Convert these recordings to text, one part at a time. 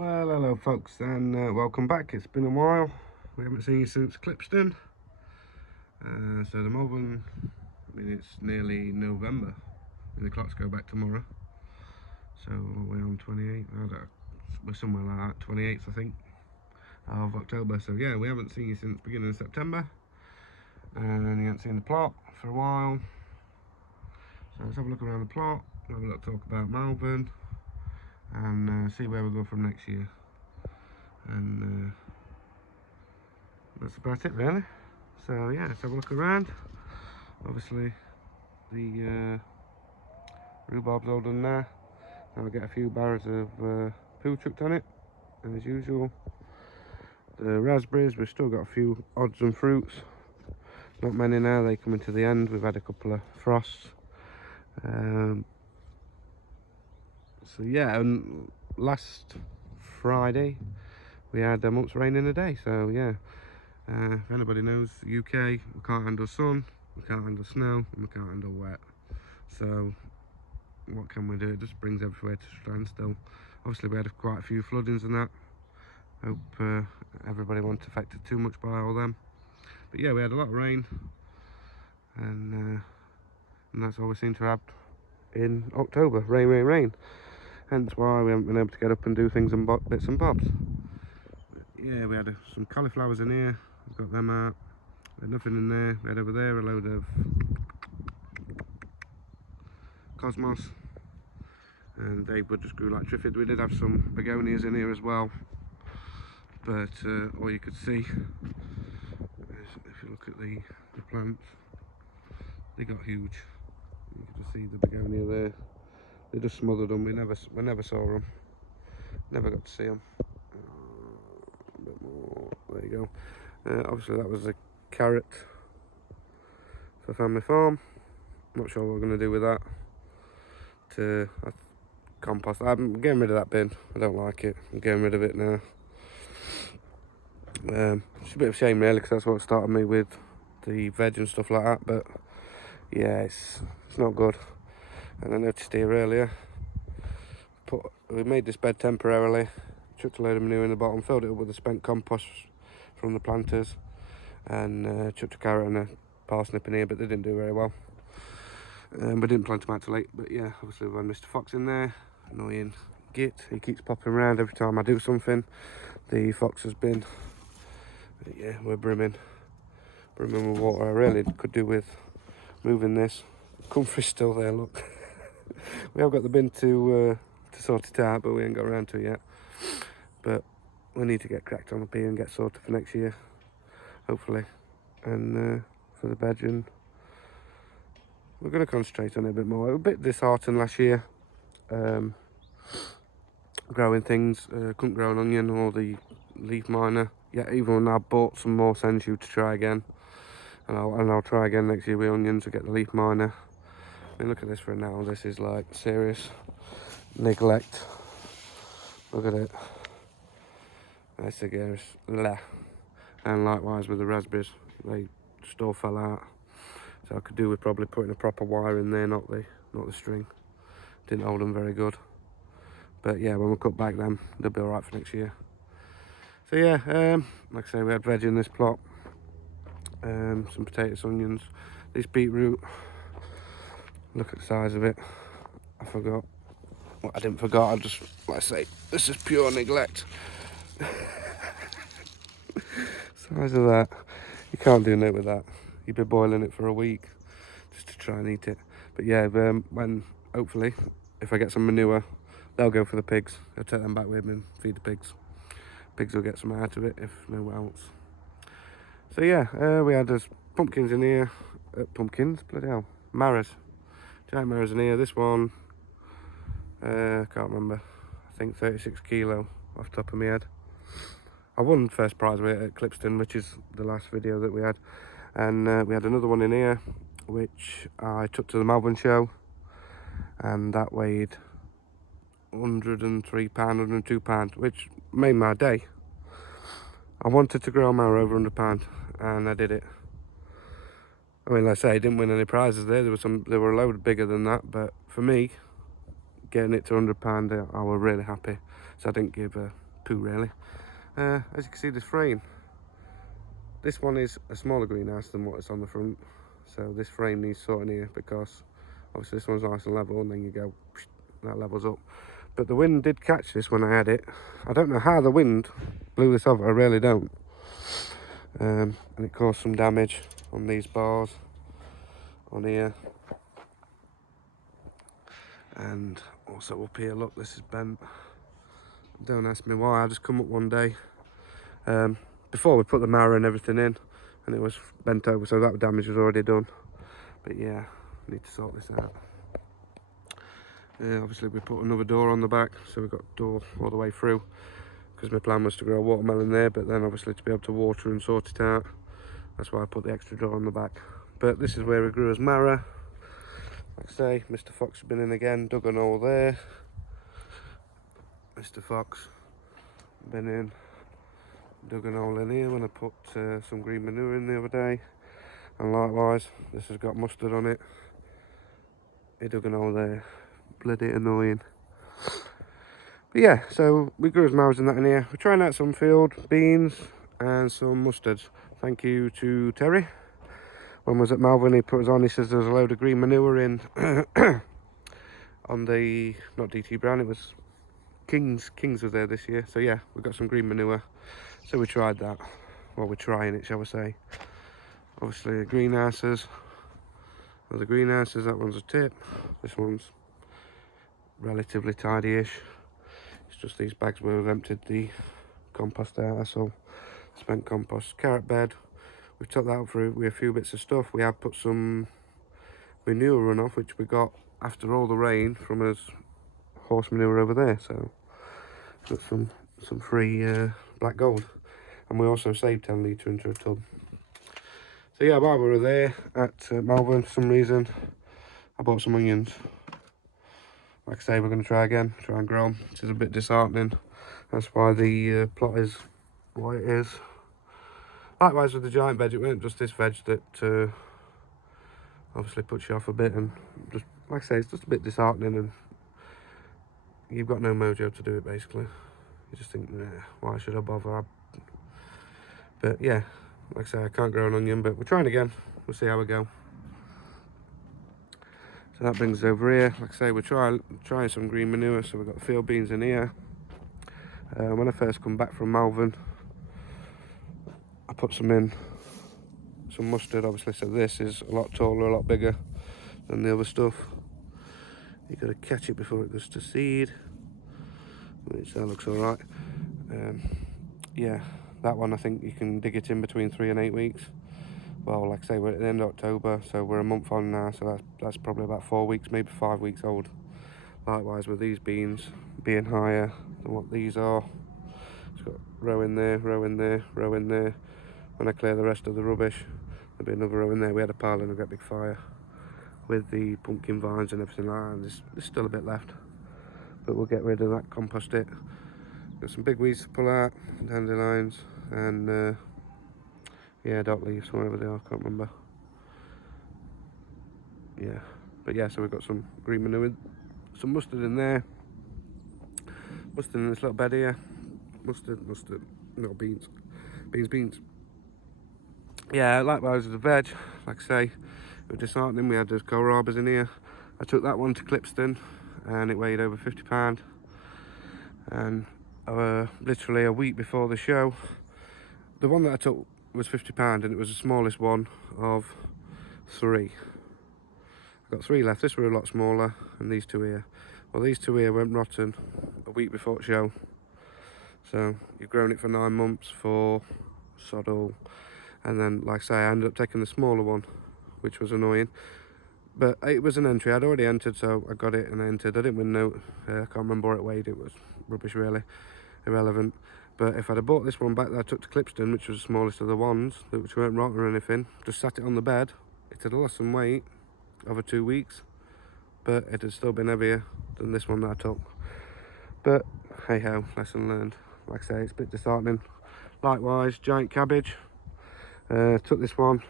Well, hello folks, and welcome back. It's been a while. We haven't seen you since Clipston. So the Malvern, it's nearly November. The clocks go back tomorrow. So we're on 28th. We're somewhere like that, 28th I think, of October. So yeah, we haven't seen you since beginning of September. And you haven't seen the plot for a while. So let's have a look around the plot, have a little talk about Malvern, and see where we go from next year. And that's about it really. So yeah, let's have a look around. Obviously the rhubarb's all done there. Now we get a few barrels of poo chucked on it, and as usual. The raspberries, we've still got a few odds and fruits, not many now, they come into the end. We've had a couple of frosts. So yeah, and last Friday we had a month's rain in a day. So yeah, if anybody knows the UK, we can't handle sun, we can't handle snow, and we can't handle wet. So what can we do? It just brings everywhere to standstill. Obviously we had quite a few floodings and that. Hope everybody wasn't affected too much by all them. But yeah, we had a lot of rain, and that's all we seem to have in October. Rain, rain, rain. Hence why we haven't been able to get up and do things and bits and bobs. But yeah, we had some cauliflowers in here. We've got them out. We had nothing in there. We had over there a load of cosmos, and they would just grew like triffid. We did have some begonias in here as well, but all you could see is, if you look at the plants, they got huge. You can just see the begonia there. They just smothered them. We never saw them. Never got to see them. A bit more. There you go. Obviously that was a carrot for family farm. Not sure what we're going to do with that. To compost. I'm getting rid of that bin. I don't like it. I'm getting rid of it now. It's a bit of a shame really, because that's what started me with the veg and stuff like that. But yeah, it's not good. And I noticed here earlier, we made this bed temporarily, chucked a load of manure in the bottom, filled it up with the spent compost from the planters, and chucked a carrot and a parsnip in here, but they didn't do very well. We didn't plant them out till late, but yeah, obviously we've had Mr. Fox in there, annoying git. He keeps popping around every time I do something. The fox has been, yeah, we're brimming with water. I really could do with moving this. Comfrey's still there, look. We have got the bin to sort it out, but we ain't got around to it yet. But we need to get cracked on up here and get sorted for next year, hopefully. And for the bedroom, we're going to concentrate on it a bit more. A bit disheartened last year, growing things. Couldn't grow an onion or the leaf miner. Yeah, even when I bought some more sensu to try again, and I'll try again next year with onions to get the leaf miner. I mean, look at this for now. This is like serious neglect. Look at it. That's again, and likewise with the raspberries, they just all fell out. So I could do with probably putting a proper wire in there, not the string. Didn't hold them very good. But yeah, when we cut back them, they'll be all right for next year. So yeah, like I say, we had veg in this plot, some potatoes, onions, this beetroot. Look at the size of it. I forgot. Well, I didn't forget. I just, like I say, this is pure neglect. Size of that. You can't do nothing with that. You'd be boiling it for a week just to try and eat it. But yeah, when hopefully, if I get some manure, they'll go for the pigs. I'll take them back with me and feed the pigs. Pigs will get some out of it, if no else. So yeah, we had those pumpkins in here. Pumpkins? Bloody hell. Maras. Giant maras in here. This one, can't remember. I think 36 kilo off the top of my head. I won first prize with it at Clipston, which is the last video that we had. And we had another one in here, which I took to the Malvern show. And that weighed £103, £102, which made my day. I wanted to grow a mara over £100, and I did it. I mean, like I say, I didn't win any prizes there. They were a load bigger than that, but for me, getting it to £100, I was really happy. So I didn't give a poo really. As you can see, this frame, this one is a smaller greenhouse than what is on the front, so this frame needs sorting here, because obviously this one's nice and level, and then you go, that levels up. But the wind did catch this when I had it. I don't know how the wind blew this off, I really don't. And it caused some damage on these bars on here, and also up here, look, this is bent. Don't ask me why, I just come up one day before we put the mower and everything in, and it was bent over, so that damage was already done. But yeah, need to sort this out. Obviously we put another door on the back, so we've got a door all the way through, because my plan was to grow a watermelon there, but then obviously to be able to water and sort it out, that's why I put the extra door on the back. But this is where we grew as marrow. Like I say, Mr. Fox has been in again, dug an hole there. Mr. Fox been in, dug an hole in here when I put some green manure in the other day, and likewise this has got mustard on it. He dug an hole there, bloody annoying. But yeah, so we grew as marrows and that in here. We're trying out some field beans and some mustards. Thank you to Terry. When I was at Malvern, he put us on, he says there's a load of green manure in on the, not DT Brown, it was Kings was there this year. So yeah, we got some green manure, so we tried that. Well, we're trying it, shall we say. Obviously the greenhouses, that one's a tip, this one's relatively tidy-ish. It's just these bags where we've emptied the compost out, that's all. Spent compost. Carrot bed, we've took that out through with a few bits of stuff. We have put some manure runoff, which we got after all the rain from us horse manure over there, so got some free black gold, and we also saved 10 litre into a tub. So yeah, while we were there at Malvern, for some reason I bought some onions. Like I say, we're going to try again, try and grow them. This is a bit disheartening, that's why the plot is what it is. Likewise with the giant veg, it weren't just this veg that obviously puts you off a bit, and just like I say, it's just a bit disheartening, and you've got no mojo to do it basically. You just think, nah, why should I bother? But yeah, like I say, I can't grow an onion, but we're trying again. We'll see how we go. So that brings us over here. Like I say, we're trying some green manure, so we've got field beans in here. When I first come back from Malvern, I put some in, some mustard obviously, so this is a lot taller, a lot bigger than the other stuff. You've got to catch it before it goes to seed, which that looks alright. Yeah, that one I think you can dig it in between 3 and 8 weeks. Well, like I say, we're at the end of October, so we're a month on now, so that's probably about 4 weeks, maybe 5 weeks old. Likewise with these beans being higher than what these are. It's got row in there, row in there, row in there. When I clear the rest of the rubbish, there'll be another row in there. We had a pile and a great big fire with the pumpkin vines and everything like that, and there's still a bit left, but we'll get rid of that, compost it. Got some big weeds to pull out, dandelions, and yeah, dock leaves, whatever they are, I can't remember. Yeah, but yeah, so we've got some green manure, some mustard in there, mustard in this little bed here, mustard, not beans, beans. Yeah, likewise with the veg, like I say, it was disheartening. We had those kohlrabis in here. I took that one to Clipston, and it weighed over 50 pounds, and literally a week before the show, the one that I took was 50 pounds, and it was the smallest one of 3. I've got 3 left. This were a lot smaller, and these 2 here. Well, these 2 here went rotten a week before the show. So you've grown it for 9 months for sod all. And then, like I say, I ended up taking the smaller one, which was annoying. But it was an entry. I'd already entered, so I got it and entered. I didn't win no. I can't remember what it weighed. It was rubbish, really. Irrelevant. But if I'd have bought this one back that I took to Clipston, which was the smallest of the ones, which weren't rotten or anything, just sat it on the bed, it had lost some weight over 2 weeks, but it had still been heavier than this one that I took. But hey ho, lesson learned. Like I say, it's a bit disheartening. Likewise, giant cabbage. Took this one,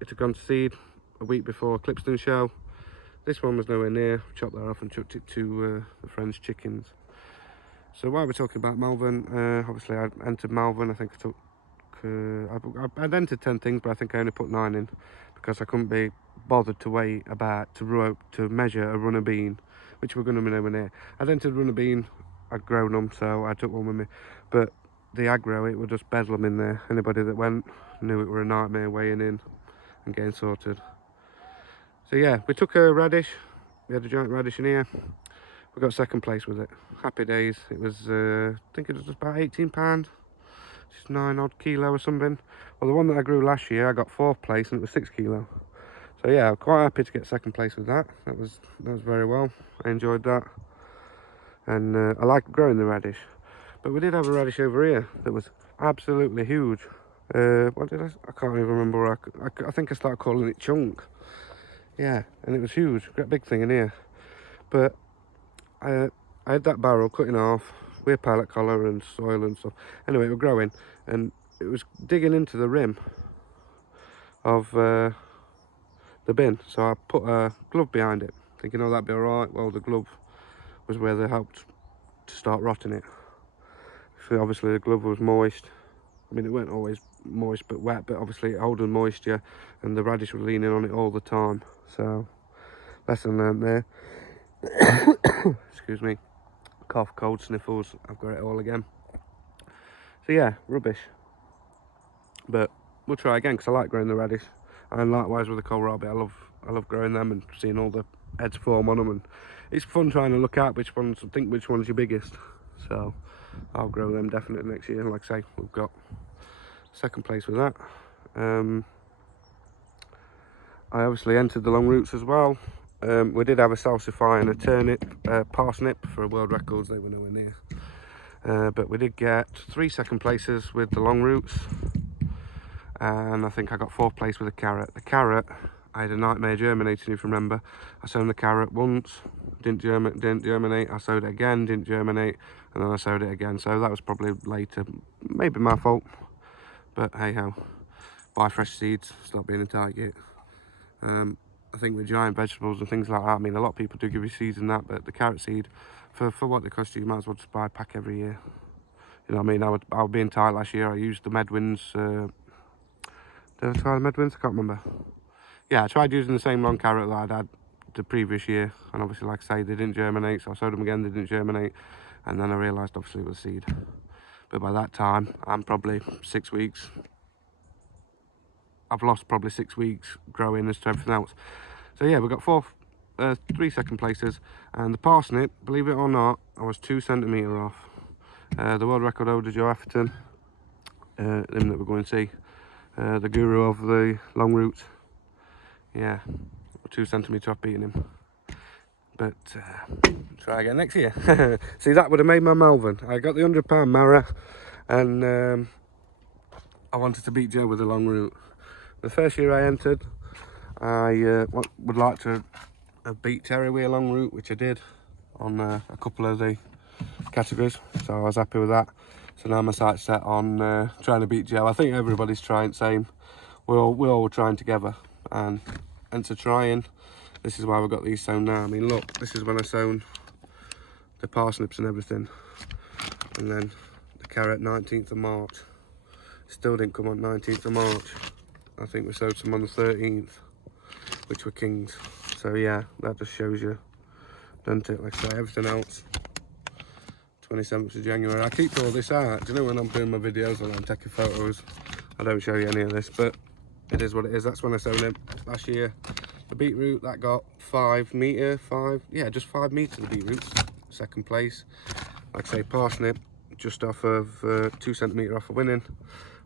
it had gone to seed a week before Clipston show. This one was nowhere near. Chopped that off and chucked it to the friend's chickens. So while we're talking about Malvern, obviously I entered Malvern. I think I took, I'd entered 10 things, but I think I only put 9 in because I couldn't be bothered to wait about to measure a runner bean, which we're going to be nowhere near. I'd entered runner bean, I'd grown them, so I took one with me. But the aggro, it would just bedlam in there. Anybody that went knew it were a nightmare weighing in and getting sorted. So yeah, we took a radish. We had a giant radish in here. We got second place with it. Happy days. It was, I think it was just about £18, just 9 odd kilo or something. Well, the one that I grew last year, I got 4th place and it was 6 kilo. So yeah, I'm quite happy to get second place with that. That was very well. I enjoyed that, and I like growing the radish. But we did have a radish over here that was absolutely huge. What did I can't even remember. I think I started calling it chunk. Yeah, and it was huge, great big thing in here. But I had that barrel cutting off with pallet collar and soil and stuff. Anyway, it was growing and it was digging into the rim of the bin. So I put a glove behind it, thinking, oh, that'd be all right. Well, the glove was where they helped to start rotting it. So obviously the glove was moist. I mean, it weren't always moist but wet, but obviously it holding moisture, and the radish was leaning on it all the time. So lesson learned there. Excuse me, cough, cold, sniffles, I've got it all again. So yeah, rubbish, but we'll try again because I like growing the radish, and likewise with the kohlrabi. I love growing them and seeing all the heads form on them, and it's fun trying to look at which one's your biggest. So I'll grow them definitely next year. Like I say, we've got second place with that. I obviously entered the long roots as well. We did have a salsify and a turnip, parsnip for world records. They were nowhere near. But we did get 3 second places with the long roots, and I think I got 4th place with the carrot. The carrot, I had a nightmare germinating, if you remember. I sown the carrot once, didn't germinate. I sowed it again, didn't germinate, and then I sowed it again. So that was probably later, maybe my fault, but hey ho. Buy fresh seeds, stop being a target. I think with giant vegetables and things like that, I mean, a lot of people do give you seeds and that, but the carrot seed, for what they cost you might as well just buy a pack every year. You know what I mean? I would be in tight last year. I used the Medwins. Did I try the Medwins? I can't remember. Yeah, I tried using the same long carrot that I'd had the previous year, and obviously, like I say, they didn't germinate, so I sowed them again, they didn't germinate, and then I realised obviously it was seed. But by that time, I'm probably 6 weeks. I've lost probably 6 weeks growing as to everything else. So yeah, we got 3 second places, and the parsnip, believe it or not, I was 2 centimetres off. The world record holder, Joe Atherton, him that we're going to see, the guru of the long roots. Yeah, 2 centimetres off beating him. But try again next year. See, that would have made my Malvern. I got the £100 Mara, and I wanted to beat Joe with the long root. The first year I entered, I would like to have beat Terry with a long route, which I did on a couple of the categories, so I was happy with that. So now my sight's set on trying to beat Joe. I think everybody's trying, same. We're all trying together, and to trying, this is why we've got these sown now. I mean, look, this is when I sown the parsnips and everything, and then the carrot 19th of March. Still didn't come on 19th of March. I think we sowed some on the 13th, which were kings. So yeah, that just shows you, doesn't it? Like I say, everything else, 27th of January. I keep all this out. Do you know, when I'm doing my videos and I'm taking photos, I don't show you any of this, but it is what it is. That's when I sown it last year. The beetroot, that got 5 metre, just 5 metres of the beetroot, second place. Like I say, parsnip, just off of 2 centimetres off of winning.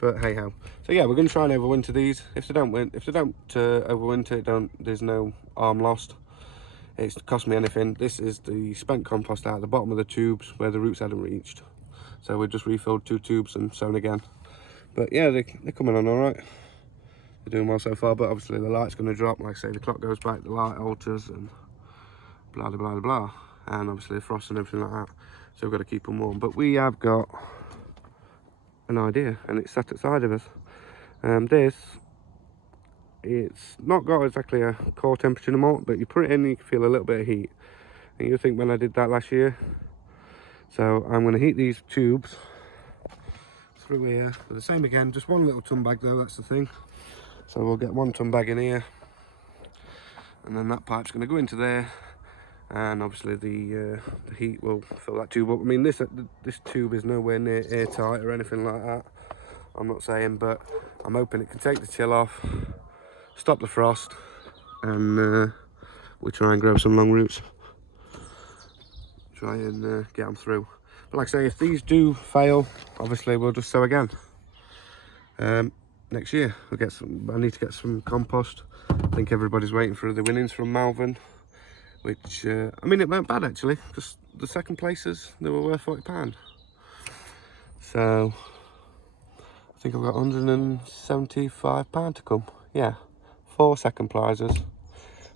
But hey ho. So yeah, we're going to try and overwinter these. If they don't overwinter, there's no harm lost. It's cost me anything. This is the spent compost out at the bottom of the tubes where the roots hadn't reached. So we just refilled 2 tubes and sown again. But yeah, they're coming on all right. They're doing well so far, but obviously the light's going to drop. Like I say, the clock goes back, the light alters, and blah, blah, blah, blah. And obviously the frost and everything like that. So we've got to keep them warm. But we have got an idea, and it's sat outside of us. It's not got exactly a core temperature no more, but you put it in and you can feel a little bit of heat. And you think when I did that last year, So I'm going to heat these tubes through here. The same again, just one little ton bag though, that's the thing. So we'll get 1 ton bag in here, and then that pipe's going to go into there, and obviously the heat will fill that tube up. I mean, this tube is nowhere near airtight or anything like that, I'm not saying, but I'm hoping it can take the chill off, stop the frost, and we try and grow some long roots. Try and get them through. But like I say, if these do fail, obviously we'll just sow again. Next year we'll get some. I need to get some compost. I think everybody's waiting for the winnings from Malvern, which I mean, it weren't bad actually, because the second places, they were worth £40. So I think I've got £175 to come. Yeah, 4 second prizes,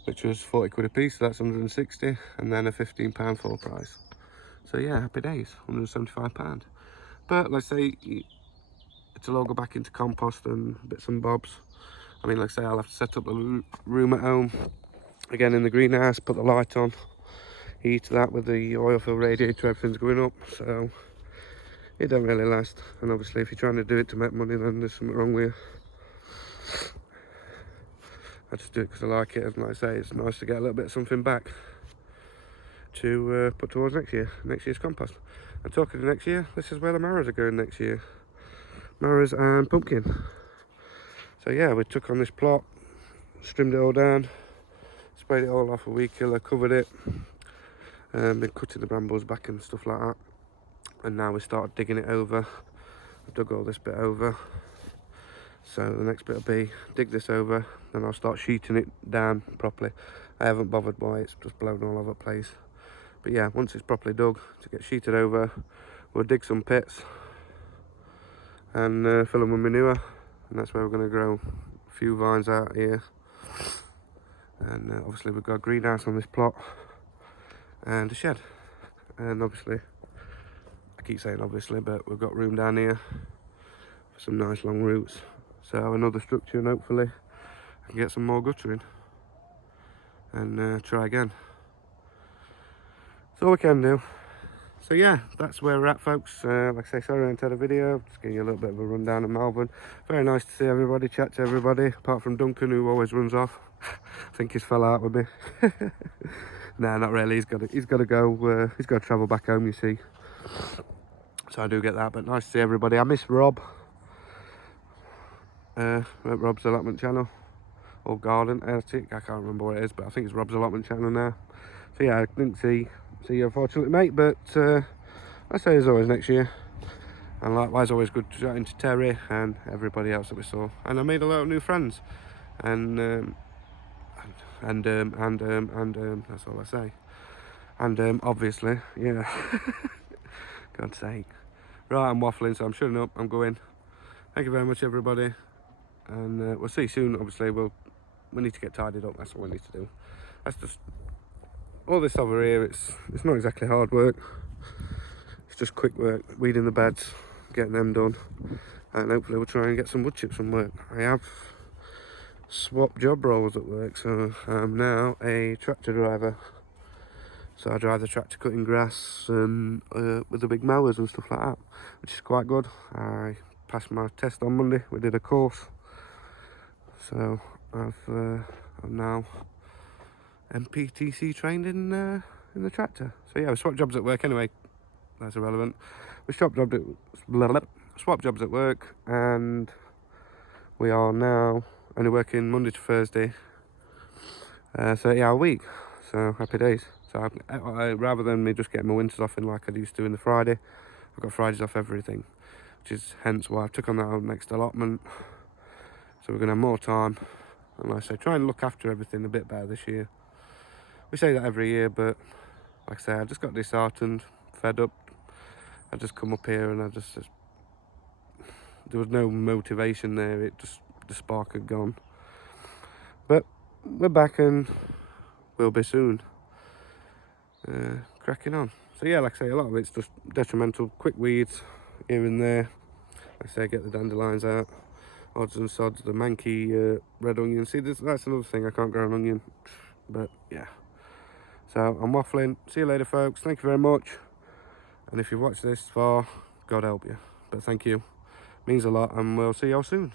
which was 40 quid a piece, so that's 160, and then a £15 full price. So yeah, happy days, £175. But let's say it'll all go back into compost and bits and bobs. I mean, like I say, I'll have to set up a room at home again in the greenhouse, put the light on, heat that with the oil fill radiator, everything's going up, so it don't really last. And obviously if you're trying to do it to make money, then there's something wrong with you. I just do it because I like it, and like I say, it's nice to get a little bit of something back to put towards next year's compost. And talking of next year, this is where the marrows are going next year. Marrows and pumpkin. So yeah, we took on this plot, trimmed it all down, sprayed it all off a weed killer, covered it, been cutting the brambles back and stuff like that. And now we started digging it over. I've dug all this bit over. So the next bit will be dig this over, then I'll start sheeting it down properly. I haven't bothered why it's just blown all over the place. But yeah, once it's properly dug to get sheeted over, we'll dig some pits and fill them with manure, and that's where we're going to grow a few vines out here. And obviously we've got a greenhouse on this plot and a shed, and obviously, I keep saying obviously, but we've got room down here for some nice long roots. So another structure, and hopefully I can get some more guttering and try again. That's all we can do. So yeah, that's where we're at, folks. Like I say, sorry I haven't had a video, just giving you a little bit of a rundown of Malvern. Very nice to see everybody, chat to everybody, apart from Duncan, who always runs off. I think he's fell out with me. Nah, not really, he's got to go, he's got to travel back home, you see. So I do get that, but nice to see everybody. I miss Rob. Rob's Allotment Channel, or Garden, I can't remember what it is, but I think it's Rob's Allotment Channel now. So yeah, I didn't see you unfortunately, mate, but I say as always next year. And likewise, always good chatting to Terry and everybody else that we saw. And I made a lot of new friends, and that's all I say. And obviously, yeah. God's sake. Right, I'm waffling, so I'm shutting up. I'm going. Thank you very much, everybody. And we'll see you soon. Obviously, we need to get tidied up. That's what we need to do. That's just all this over here. It's not exactly hard work. It's just quick work, weeding the beds, getting them done, and hopefully we'll try and get some wood chips from work. I have swapped job roles at work, so I'm now a tractor driver. So I drive the tractor cutting grass and with the big mowers and stuff like that, which is quite good. I passed my test on Monday. We did a course, so I'm now MPTC trained in the tractor. So yeah, we swapped jobs at work anyway. That's irrelevant. We swapped jobs at work, and we are now only working Monday to Thursday, 30-hour week. So happy days. So rather than me just getting my winters off in like I used to in the Friday, I've got Fridays off everything, which is hence why I took on that next allotment. So we're gonna have more time, and like I say, try and look after everything a bit better this year. We say that every year, but like I say, I just got disheartened, fed up. I just come up here and I just there was no motivation there. It just, the spark had gone. But we're back and we'll be soon. Cracking on. So yeah, like I say, a lot of it's just detrimental, quick weeds here and there. Like I say, get the dandelions out, odds and sods, the manky red onion. See, that's another thing, I can't grow an onion, but yeah. So I'm waffling. See you later, folks. Thank you very much. And if you've watched this far, God help you. But thank you, means a lot, and we'll see you all soon.